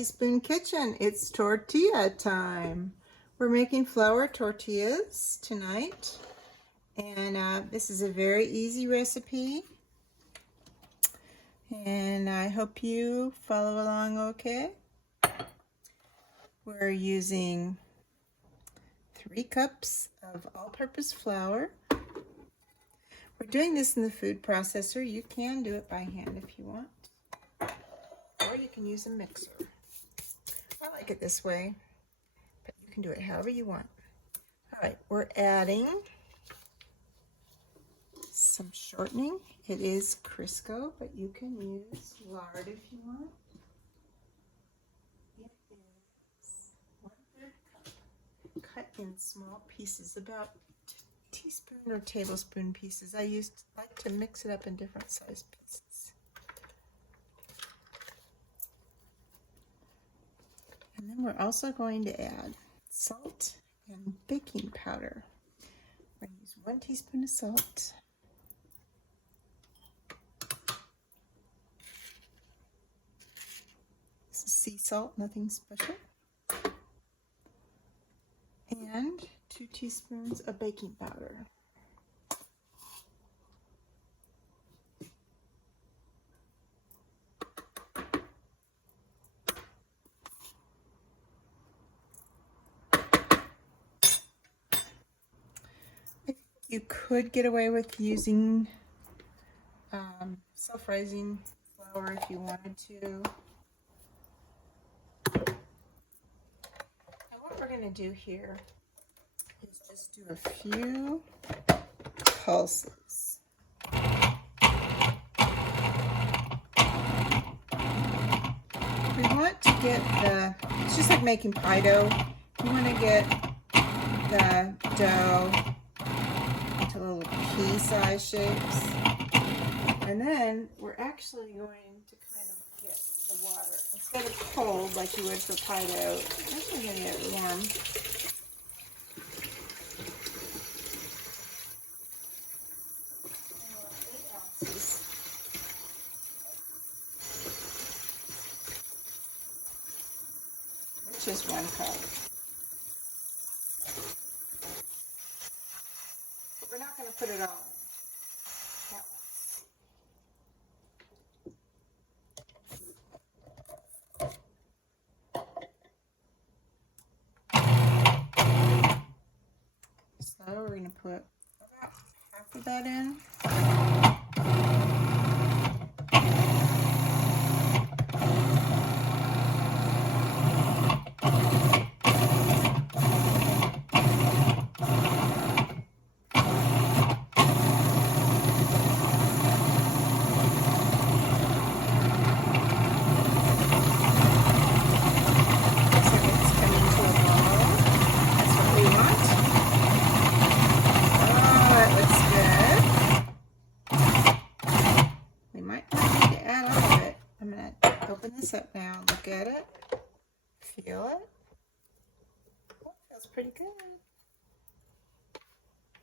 Spoon Kitchen. It's tortilla time. We're making flour tortillas tonight, and this is a very easy recipe, and I hope you follow along okay. We're using 3 cups of all-purpose flour. We're doing this in the food processor. You can do it by hand if you want, or you can use a mixer. I like it this way, but you can do it however you want. All right, we're adding some shortening. It is Crisco, but you can use lard if you want. It is 1/3 cup, cut in small pieces, about teaspoon or tablespoon pieces. I like to mix it up in different size pieces. And then we're also going to add salt and baking powder. We're going to use 1 teaspoon of salt. This is sea salt, nothing special. And 2 teaspoons of baking powder. You could get away with using self-rising flour if you wanted to. And what we're going to do here is just do a few pulses. We want to get it's just like making pie dough. You want to get the dough into little pea-sized shapes. And then we're actually going to kind of get the water, instead of cold like you would for pie dough, we're actually going to get it warm. And 8 ounces. Which is 1 cup. But we're not going to put it all in. So we're going to put about half of that in. Open this up now, look at it, feel it. Oh, it feels pretty good.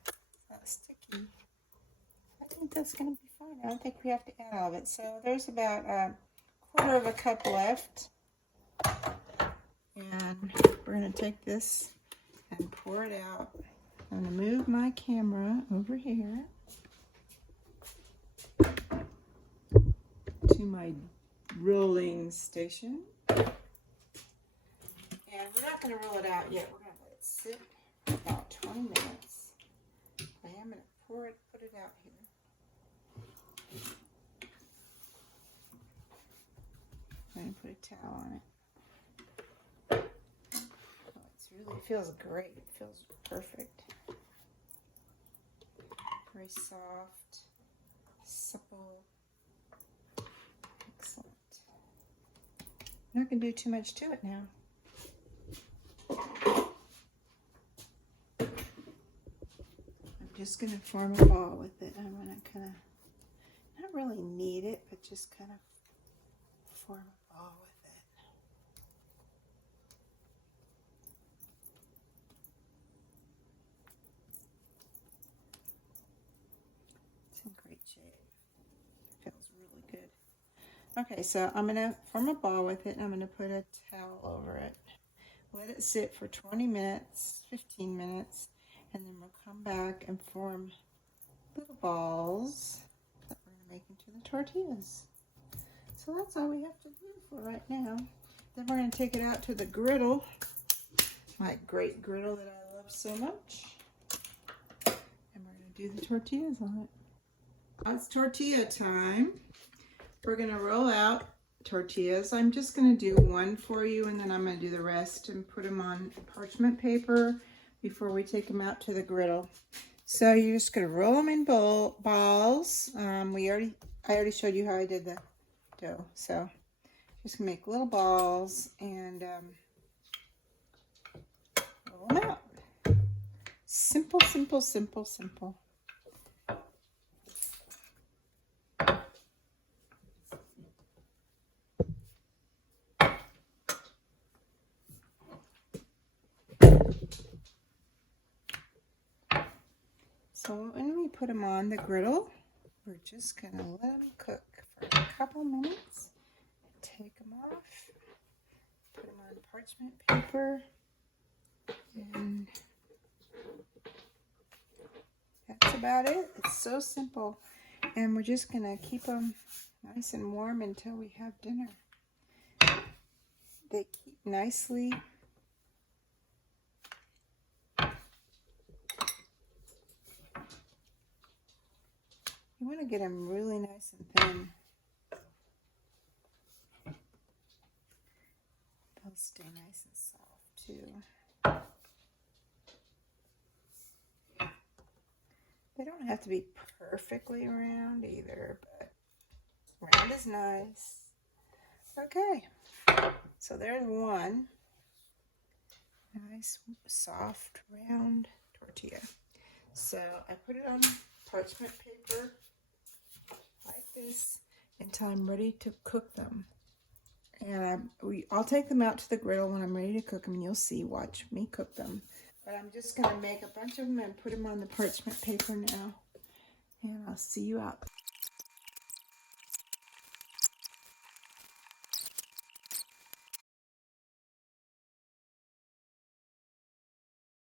It's not sticky. I think that's going to be fine. I don't think we have to add all of it. So there's about a 1/4 cup left. And we're going to take this and pour it out. I'm going to move my camera over here to my rolling station, and we're not going to roll it out yet. We're going to let it sit for about 20 minutes. I am going to put it out here. I'm going to put a towel on it. Oh, it feels great. It feels perfect. Very soft, supple. I'm not going to do too much to it now. I'm just going to form a ball with it. I'm going to kind of, not really knead it, but just kind of form a ball with it. It's in great shape. Feels really good. Okay, so I'm gonna form a ball with it and I'm gonna put a towel over it. Let it sit for 20 minutes, 15 minutes, and then we'll come back and form little balls that we're gonna make into the tortillas. So that's all we have to do for right now. Then we're gonna take it out to the griddle, my great griddle that I love so much. And we're gonna do the tortillas on it. It's tortilla time. We're gonna roll out tortillas. I'm just going to do one for you, and then I'm going to do the rest and put them on parchment paper before we take them out to the griddle. So you're just going to roll them in balls. I already showed you how I did the dough. So just going to make little balls and roll them out. Simple, simple, simple, simple. So when we put them on the griddle, we're just going to let them cook for a couple minutes. Take them off, put them on parchment paper, and that's about it. It's so simple. And we're just going to keep them nice and warm until we have dinner. They keep nicely. You want to get them really nice and thin. They'll stay nice and soft too. They don't have to be perfectly round either, but round is nice. Okay, so there's one nice, soft, round tortilla. So I put it on parchment paper like this until I'm ready to cook them. And I'll take them out to the griddle when I'm ready to cook them, and you'll see. Watch me cook them. But I'm just going to make a bunch of them and put them on the parchment paper now. And I'll see you out.